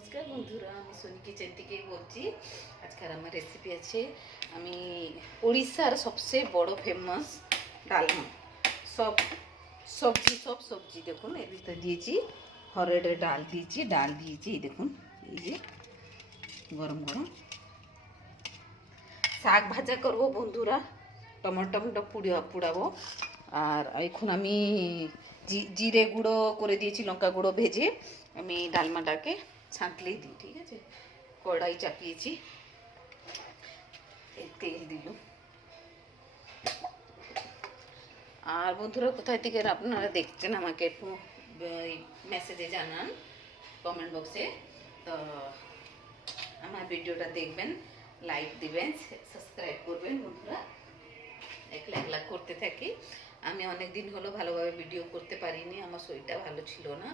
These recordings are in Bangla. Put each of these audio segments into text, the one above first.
নমস্কার বন্ধুরা, আমি সোনি কিচেন থেকেই বলছি। আজকের আমার রেসিপি আছে, আমি উড়িষ্যার সবচেয়ে বড় ফেমাস ডালমা। সব সবজি দেখুন, এর ভিতরে দিয়েছি হরড়ের ডাল দিয়েছি এই দেখুন, এই যে গরম গরম শাক ভাজা করবো বন্ধুরা, টমেটো পুড়াবো। আর এখন আমি জিরে গুঁড়ো করে দিয়েছি, লঙ্কা গুঁড়ো ভেজে আমি ডালমাটাকে ছাঁকলেই দিই। ঠিক আছে, কড়াই চাপিয়েছি, তেল দিল। আর বন্ধুরা, কোথায় থেকে আপনারা দেখছেন আমাকে একটু মেসেজে জানান, কমেন্ট বক্সে। তো আমার ভিডিওটা দেখবেন, লাইক দিবেন, সাবস্ক্রাইব করবেন বন্ধুরা। একলা করতে থাকি। আমি অনেক দিন হলো ভালোভাবে ভিডিও করতে পারিনি, আমার শরীরটা ভালো ছিল না,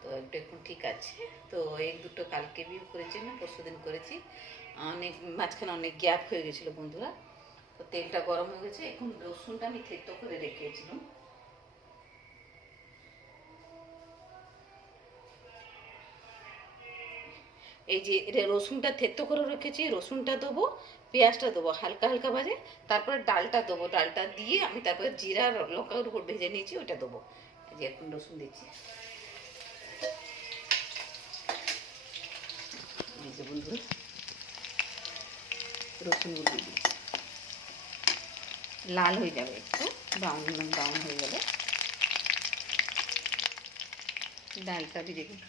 তো একটু এখন ঠিক আছে। তো এক দুটো কালকে ভিউ করেছি, না পরশু দিন করেছি, অনেক মাঝখানে অনেক গ্যাপ হয়ে গেছিলো বন্ধুরা। তো তেলটা গরম হয়ে গেছে, এখন রসুনটা আমি থেতো করে রেখেছিলাম। এই যে রসুনটা থেতো করে রেখেছি, রসুনটা দেবো, পেঁয়াজটা দেবো হালকা হালকা ভাজে, তারপরে ডালটা দেবো, ডালটা দিয়ে আমি তারপরে জিরা লঙ্কার উপর ভেজে নিয়েছি, ওইটা দেবো। এই যে এখন রসুন দিচ্ছি, এই যে বন্ধুরা রসুনগুলো দিই, লাল হয়ে যাবে, একটু ব্রাউন হয়ে গেলে ডালটা দিয়ে দিই।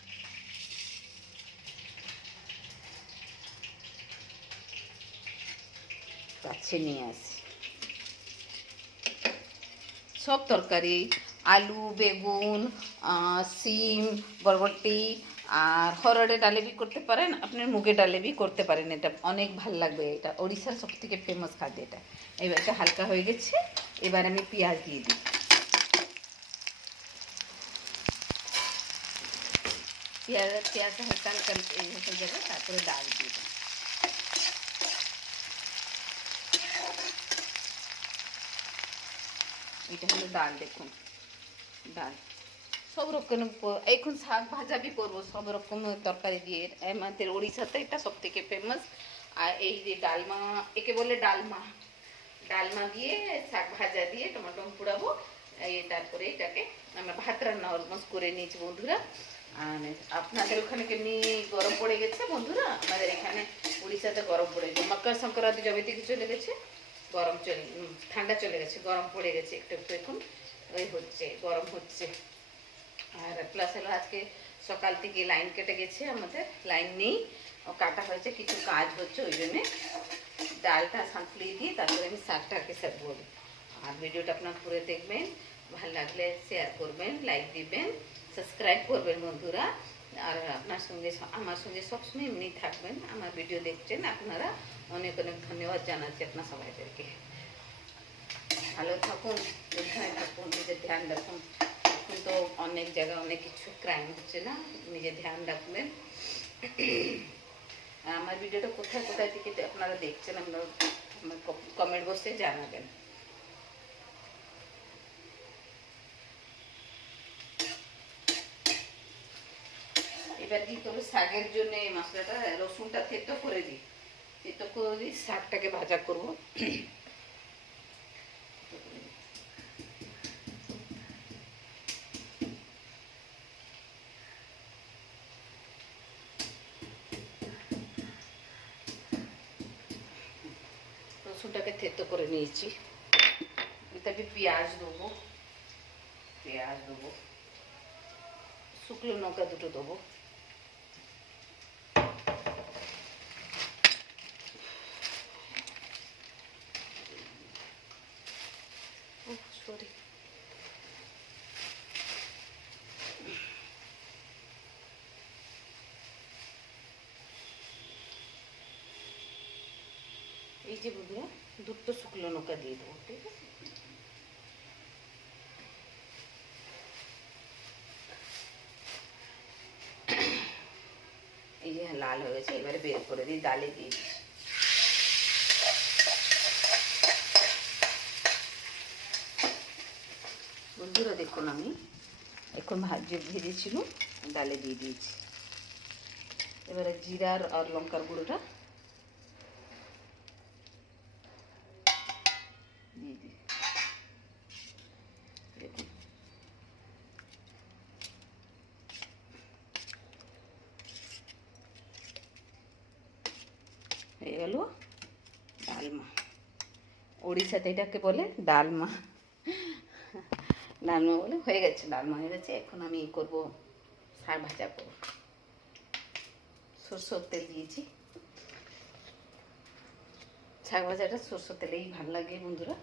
কাছে নিয়ে আসি সব তরকারি, আলু, বেগুন, সিম, বরবটি, আর হরড়ের ডালে বি করতে পারেন, আপনার মুগের ডালে বি করতে পারেন। এটা অনেক ভাল লাগবে, এটা ওড়িশার সব থেকে ফেমাস খাদ্য এটা। এবার এটা হালকা হয়ে গেছে, এবার আমি পেঁয়াজ দিয়ে দিই। পেঁয়াজটা হালকা হালকা হয়ে যাবে, তারপরে ডাল দিয়ে দিই। এটা হলো ডাল, দেখুন ডাল সব রকম। এখন শাক ভাজা বি করবো সব রকম তরকারি দিয়ে, আমাদের উড়িষ্যাতে এটা সব থেকে ফেমাস। আর এই যে ডালমা, একে বলে ডালমা, ডালমা দিয়ে শাক ভাজা দিয়ে টমেটো পুড়াবো। এই তারপরে এটাকে আমরা ভাত রান্না অলমোস্ট করে নিয়েছি বন্ধুরা। আর আপনাদের ওখানে কেমনি গরম পড়ে গেছে বন্ধুরা? আমাদের এখানে উড়িষ্যাতে গরম পড়ে গেছে, মকর সংক্রান্তি জবে থেকে চলে গেছে, ঠান্ডা চলে গেছে, গরম পড়ে গেছে একটু একটু, এখন ওই হচ্ছে, গরম হচ্ছে। আর প্লাস হলো আজকে সকাল থেকে লাইন কেটে গেছে, আমাদের লাইন নেই, কাটা হয়েছে, কিছু কাজ হচ্ছে, ওই জন্যে ডালটা সাঁতলিয়ে দিয়ে তারপরে আমি শাকটাকে সেদ্ধ করি। আর ভিডিওটা আপনার পুরো দেখবেন, ভালো লাগলে শেয়ার করবেন, লাইক দিবেন, সাবস্ক্রাইব করবেন বন্ধুরা। আর আমার সঙ্গে সবসময় এমনি থাকবেন, আমার ভিডিও দেখছেন আপনারা, অনেক অনেক ধন্যবাদ জানাচ্ছি আপনার সবাইদেরকে। ভালো থাকুন, সাবধানে থাকুন, নিজের ধ্যান রাখুন। এখন তো অনেক জায়গায় অনেক কিছু ক্রাইম হচ্ছে না, নিজের ধ্যান রাখবেন। আমার ভিডিওটা কোথায় কোথায় থেকে আপনারা দেখছেন, আপনারা কমেন্ট বক্সে জানাবেন। এবার কি করবো, শাকের জন্য এই মশলাটা, রসুনটা থেতো করে দিই, শাকটাকে ভাজা করবো। রসুনটাকে থেতো করে নিয়েছি, এটাকে পেঁয়াজ দেবো, শুকনো লঙ্কা দুটো দেবো, সরি এই যে বন্ধুরা দুটো শুকনো লঙ্কা দিয়ে দেবো। ঠিক আছে, এই যে লাল হয়ে গেছে, এবারে বের করে দিই, ডালে দিয়ে দিই। বন্ধুরা দেখুন, আমি এখন ভেজেছিল, ডালে দিয়ে দিয়েছি। এবারে জিরার আর লঙ্কার গুঁড়োটা দিয়ে দিই। দেখুন হয়ে গেল ডালমা। ওড়িশাতে এটাকে বলে ডালমা, ডালমা বলে। হয়ে গেছে, ডালমা হয়ে গেছে। এখন আমি করবো শাক ভাজা করবো। সরষের তেল দিয়েছি। শাক ভাজাটা সরষের তেলেই ভালো লাগে বন্ধুরা।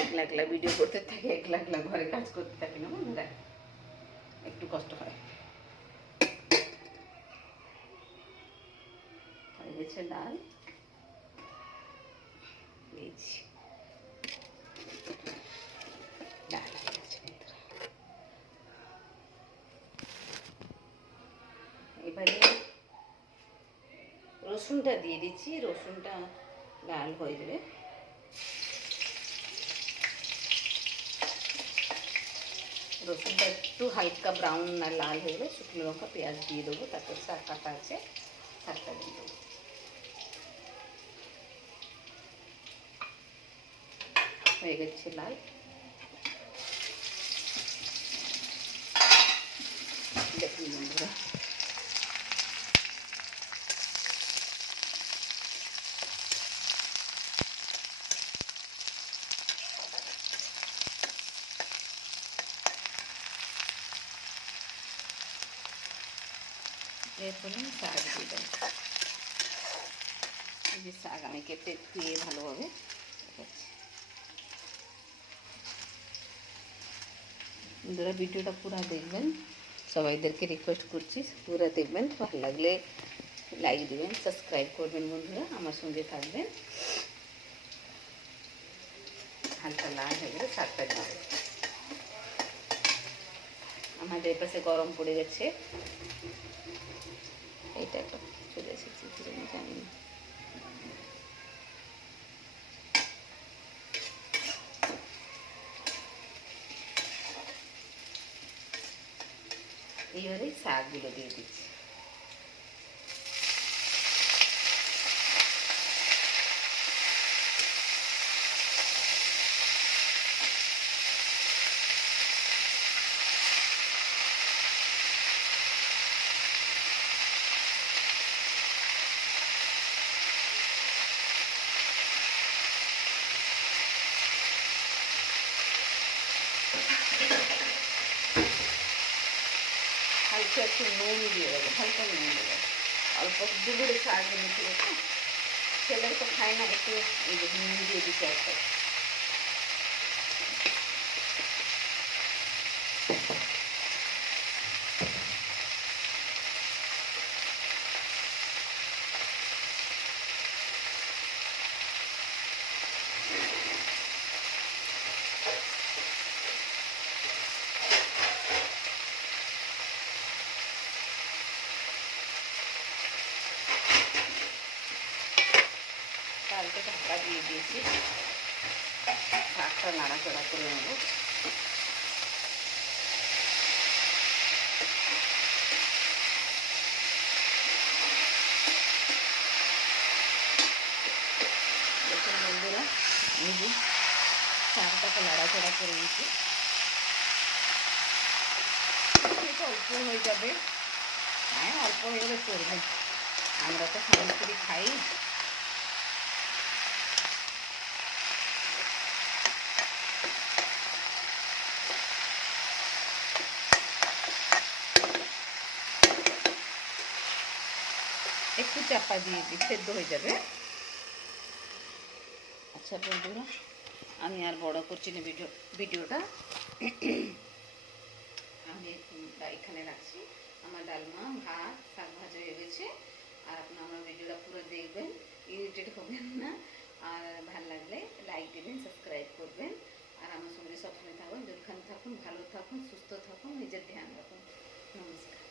একলা একলা ভিডিও করতে থাকে, একলা একলা ঘরে কাজ করতে থাকি না বন্ধুরা, একটু কষ্ট হয়। হয়ে গেছে ডাল দিয়েছি, ডাল হয়ে গেছে বন্ধুরা। এবারে রসুনটা দিয়ে দিচ্ছি, রসুনটা লাল হয়ে যাবে। রসুনটা একটু হালকা ব্রাউন না লাল হয়ে গেলে শুকনো লঙ্কা পেঁয়াজ দিয়ে দেবো, তারপর শাক কাটা আছে শাকটা দিয়ে দেবো। হয়ে গেছে লাল। দেখুন বন্ধুরা এরপর শাক দিয়ে দেবো। এই যে শাক আমি কেটে ধুয়ে ভালোভাবে বন্ধুরা, ভিডিওটা পুরো দেখবেন, সবাইদেরকে রিকোয়েস্ট করছি পুরো দেখবেন। ভালো লাগলে লাইক দিবেন, সাবস্ক্রাইব করবেন বন্ধুরা, আমার সঙ্গে থাকবেন। হালকা লাল হয়ে গেলে শাকটা দিবেন। আমাদের এপাশে গরম পড়ে গেছে, এইটা চলে এসেছি জানি না। এইবারে শাকগুলো দিয়ে দিচ্ছি। হালকা একটু নুন দিয়ে দেবো, হালকা নুন দেবো, অল্প দুপুরে শাক নিতে রেখে ছেলে তো খায় না, একটু এই যে নুন দিয়ে দিতে একটা। কালকে ঢাকা দিয়ে দিয়েছি, শাকটা নাড়াচাড়া করে নেব। দেখুন বন্ধুরা, এই যে শাকটাকে নাড়াচাড়া করে দিয়েছি, অল্প হয়ে যাবে। হ্যাঁ, অল্প হয়ে গেলে চলবে, আমরা তো স্বামী স্ত্রী খাই। একটু চাপা দিয়ে দিই, সেদ্ধ হয়ে যাবে। আচ্ছা বন্ধুরা, আমি আর বড় করছি না ভিডিওটা, আমি এখানে রাখছি। আমার ডালমা, ভাত, শাক ভাজা হয়ে গেছে। আর আপনারা আমার ভিডিওটা পুরো দেখবেন, ইরিটেট হবেন না। আর ভালো লাগলে লাইক দেবেন, সাবস্ক্রাইব করবেন। আর আমার সঙ্গে সবসময় থাকুন, যেখানে থাকুন ভালো থাকুন, সুস্থ থাকুন, নিজের ধ্যান রাখুন। নমস্কার।